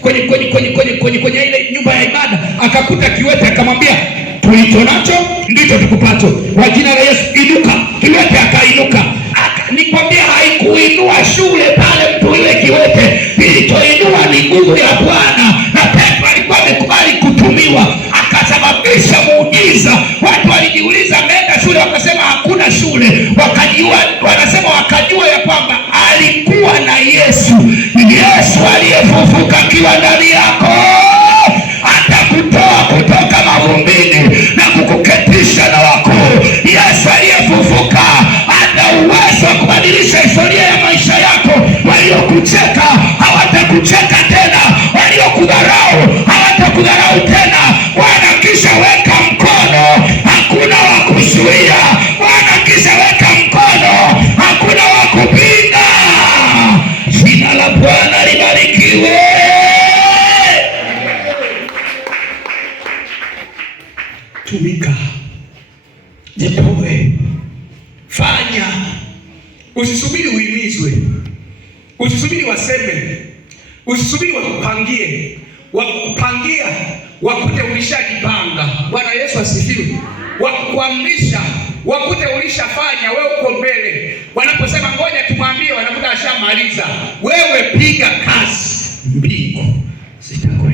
kwenye ile nyumba ya ibada, akakuta kiwete, akamwambia tulicho nacho ndicho tukupacho, kwa jina la Yesu inuka. Kiwete akainuka, nguvu ya Bwana, na Petro alikuwa amekubali kutumiwa, akasababisha muujiza. Watu walijiuliza, ameenda shule? Wakasema hakuna shule. Wakajua ya kwamba alikuwa na Yesu. Yesu aliyefufuka akiwa ndani yako atakutoa kutoka mavumbini na kukuketisha na wakuu. Yesu aliyefufuka ana uwezo wa kubadilisha historia ya maisha yako. Waliokucheka hawatakucheka tena, waliokudharau hawatakudharau tena. Bwana kisha weka mkono, hakuna wa kuzuia. Bwana kisha weka mkono, hakuna wa kupinga. Jina la Bwana libarikiwe. Tumika, jipoe, fanya. Usisubiri uhimizwe, usisubiri waseme, usisubiri wakupangie. Wakupangia wakute ulishajipanga. Bwana Yesu asifiwe. Wakuamrisha wakute ulishafanya, wewe uko mbele. Wanaposema ngoja tumwambie, wanakuta ashamaliza. Wewe piga kazi, mbingu zitakwenda.